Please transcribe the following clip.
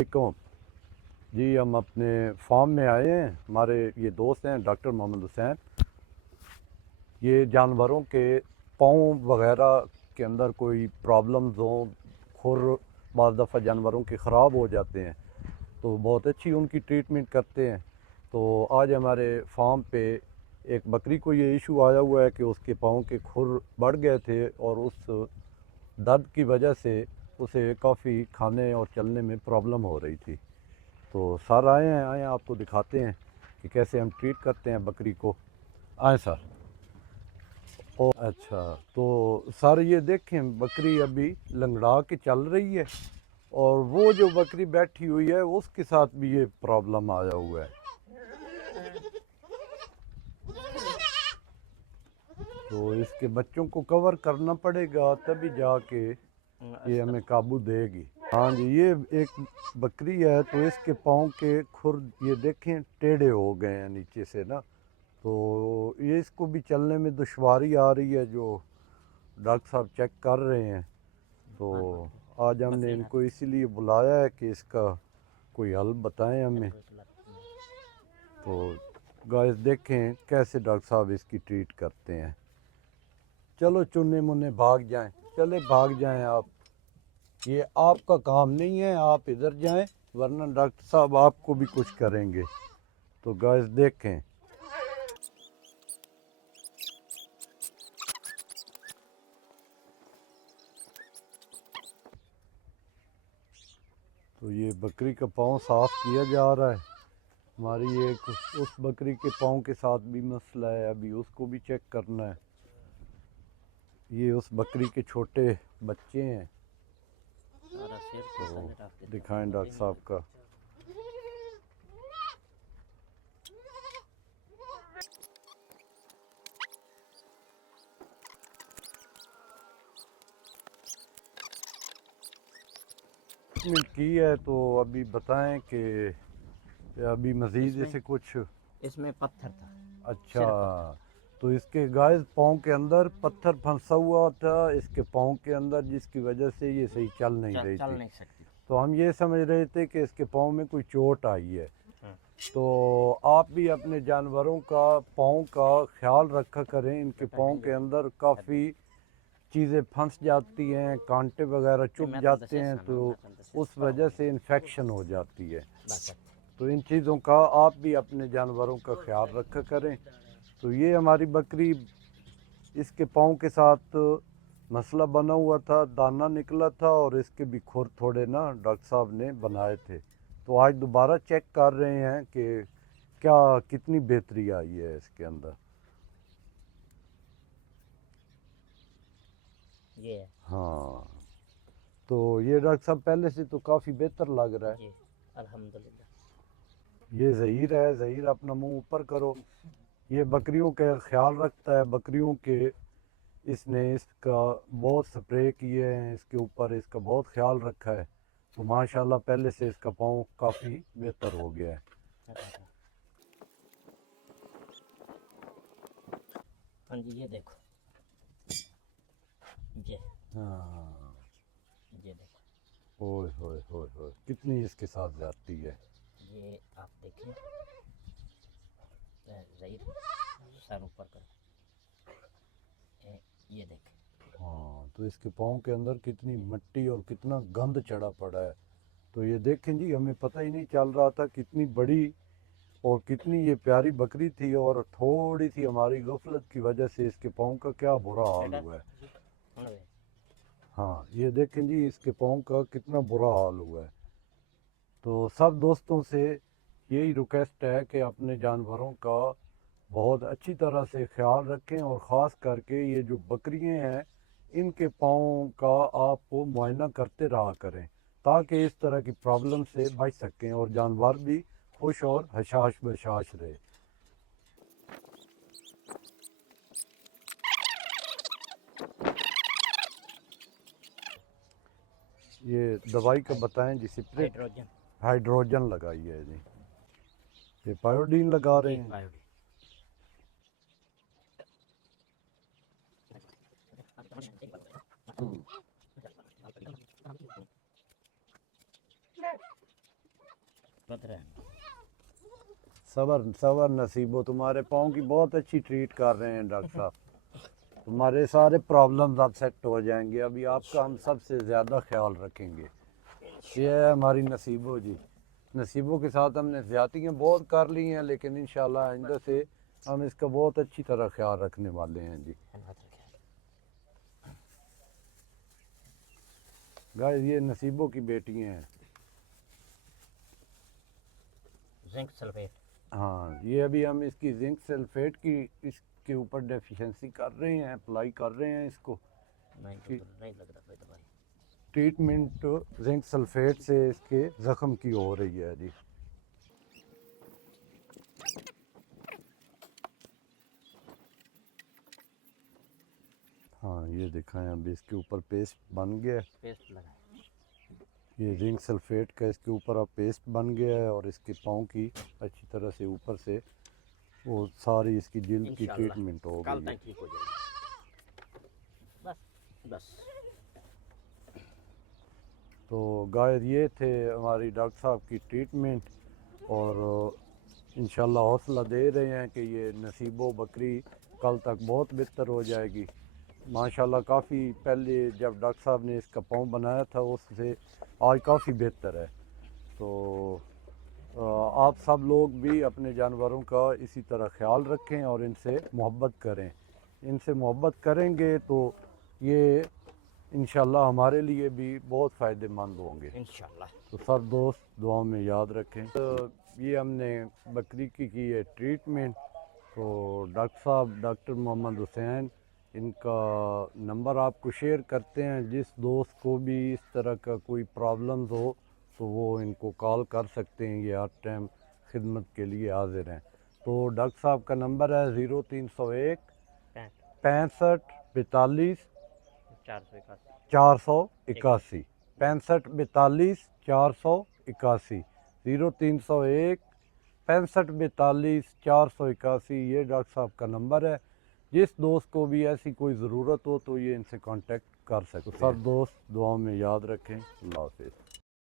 वालेकुम जी। हम अपने फार्म में आए हैं। हमारे ये दोस्त हैं डॉक्टर मोहम्मद हुसैन। ये जानवरों के पाँव वगैरह के अंदर कोई प्रॉब्लम्स हों, खुर बाज़ दफ़ा जानवरों के ख़राब हो जाते हैं, तो बहुत अच्छी उनकी ट्रीटमेंट करते हैं। तो आज हमारे फार्म पे एक बकरी को ये इशू आया हुआ है कि उसके पाँव के खुर बढ़ गए थे और उस दर्द की वजह से उसे काफ़ी खाने और चलने में प्रॉब्लम हो रही थी। तो सर आए हैं आपको दिखाते हैं कि कैसे हम ट्रीट करते हैं बकरी को। आए सर। ओ अच्छा, तो सर ये देखें बकरी अभी लंगड़ा के चल रही है और वो जो बकरी बैठी हुई है उसके साथ भी ये प्रॉब्लम आया हुआ है। तो इसके बच्चों को कवर करना पड़ेगा तभी जाके ये हमें काबू देगी। हाँ जी, ये एक बकरी है तो इसके पाँव के खुर ये देखें टेढ़े हो गए हैं नीचे से ना, तो ये इसको भी चलने में दुश्वारी आ रही है जो डॉक्टर साहब चेक कर रहे हैं। तो आज हमने इनको इसीलिए बुलाया है कि इसका कोई हल बताएं हमें। तो गाइस देखें कैसे डॉक्टर साहब इसकी ट्रीट करते हैं। चलो चुन्ने मुन्ने भाग जाएं, चले भाग जाएं आप, ये आपका काम नहीं है, आप इधर जाएं वरना डॉक्टर साहब आपको भी कुछ करेंगे। तो गाइस देखें, तो ये बकरी का पाँव साफ़ किया जा रहा है। हमारी एक उस बकरी के पाँव के साथ भी मसला है, अभी उसको भी चेक करना है। ये उस बकरी के छोटे बच्चे हैं। तो दिखाएं डॉक्टर साहब का। ट्रीटमेंट की है तो अभी बताएं कि अभी मज़ीद इसे कुछ। इसमें पत्थर था। अच्छा, तो इसके गाइस पाँव के अंदर पत्थर फंसा हुआ था इसके पाँव के अंदर, जिसकी वजह से ये सही चल नहीं रही चल थी। नहीं सकती। तो हम ये समझ रहे थे कि इसके पाँव में कोई चोट आई है। तो आप भी अपने जानवरों का पाँव का ख्याल रखा करें। इनके पाँव के अंदर काफ़ी चीज़ें फंस जाती हैं, कांटे वगैरह चुभ जाते हैं, तो उस वजह से इन्फेक्शन हो जाती है। तो इन चीज़ों का आप भी अपने जानवरों का ख्याल रखा करें। तो ये हमारी बकरी, इसके पाँव के साथ मसला बना हुआ था, दाना निकला था और इसके भी खुर थोड़े ना डॉक्टर साहब ने बनाए थे। तो आज दोबारा चेक कर रहे हैं कि क्या कितनी बेहतरी आई है इसके अंदर। ये हाँ, तो ये डॉक्टर साहब पहले से तो काफ़ी बेहतर लग रहा है। जी अल्हम्दुलिल्लाह। ये ज़हीर है, ज़हीर अपना मुंह ऊपर करो। ये बकरियों का ख्याल रखता है, बकरियों के इसने इसका बहुत स्प्रे किए हैं, इसके ऊपर इसका बहुत ख्याल रखा है। तो माशाल्लाह पहले से इसका पाँव काफ़ी बेहतर हो गया है। हाँ जी, ये देखो, ये हाँ, ये देखो, ओए होए होए होए, कितनी इसके साथ जाती है। ये आप देखिए, ज़हीर सर ऊपर कर, ये देखें। हाँ, तो इसके पाँव के अंदर कितनी मिट्टी और कितना गंद चढ़ा पड़ा है। तो ये देखें जी, हमें पता ही नहीं चल रहा था कितनी बड़ी और कितनी ये प्यारी बकरी थी, और थोड़ी सी हमारी गफलत की वजह से इसके पाँव का क्या बुरा हाल हुआ है। हाँ, ये देखें जी, इसके पाँव का कितना बुरा हाल हुआ है। तो सब दोस्तों से यही रिक्वेस्ट है कि अपने जानवरों का बहुत अच्छी तरह से ख्याल रखें, और ख़ास करके ये जो बकरियां हैं इनके पाँव का आप मुआयना करते रहा करें, ताकि इस तरह की प्रॉब्लम से बच सकें और जानवर भी खुश और हशाश बशाश रहे। ये दवाई का बताएं जी। सिप्रेट हाइड्रोजन, हाइड्रोजन लगाई है जी। ये पायोडीन लगा रहे जी हैं। बायोडी। बता रहे हैं। सबर सबर नसीबो, तुम्हारे पाँव की बहुत अच्छी ट्रीट कर रहे हैं डॉक्टर साहब। तुम्हारे सारे प्रॉब्लम्स अब सेट हो जाएंगे। अभी आपका हम सबसे ज़्यादा ख्याल रखेंगे। ये है हमारी नसीबो जी। नसीबो के साथ हमने ज़्यादतियाँ बहुत कर ली हैं, लेकिन इंशाल्लाह आइंदा से हम इसका बहुत अच्छी तरह ख्याल रखने वाले हैं जी। हाथ रखे। गाइस, ये नसीबो की बेटियाँ हैं। Zinc sulphate. हाँ, ये अभी हम इसकी जिंक सल्फेट की इसके ऊपर डेफिशिएंसी कर रहे हैं, अप्लाई कर रहे हैं इसको। नहीं तो नहीं लग रहा कोई दवाई। ट्रीटमेंट जिंक सल्फेट से इसके ज़ख्म की हो रही है जी। हाँ, ये दिखाएं, अभी इसके ऊपर पेस्ट बन गया है। पेस्ट लगाए। ये जिंक सल्फेट का इसके ऊपर अब पेस्ट बन गया है और इसके पाँव की अच्छी तरह से ऊपर से वो सारी इसकी जिल्द की इंशाल्लाह ट्रीटमेंट हो कल गई है। तक ठीक हो जाएगी। बस बस। तो गाइस, ये थे हमारी डॉक्टर साहब की ट्रीटमेंट, और इंशाल्लाह हौसला दे रहे हैं कि ये नसीबो बकरी कल तक बहुत बेहतर हो जाएगी। माशाल्लाह काफ़ी पहले जब डॉक्टर साहब ने इसका पाँव बनाया था उससे आज काफ़ी बेहतर है। तो आप सब लोग भी अपने जानवरों का इसी तरह ख्याल रखें और इनसे मोहब्बत करें। इनसे मोहब्बत करेंगे तो ये इंशाल्लाह हमारे लिए भी बहुत फ़ायदेमंद होंगे। इंशाल्लाह। तो सब दोस्त दुआओं में याद रखें। तो ये हमने बकरी की है ट्रीटमेंट। तो डॉक्टर साहब डॉक्टर मोहम्मद हुसैन, इनका नंबर आपको शेयर करते हैं। जिस दोस्त को भी इस तरह का कोई प्रॉब्लम्स हो तो वो इनको कॉल कर सकते हैं। ये हर टाइम खिदमत के लिए हाजिर हैं। तो डॉक्टर साहब का नंबर है 0301 65 42 481 65 42 481 0301 65 42 481। ये डॉक्टर साहब का नंबर है। जिस दोस्त को भी ऐसी कोई ज़रूरत हो तो ये इनसे कांटेक्ट कर सकते हैं। सब दोस्त दुआओं में याद रखें। अल्लाह हाफ़िज़।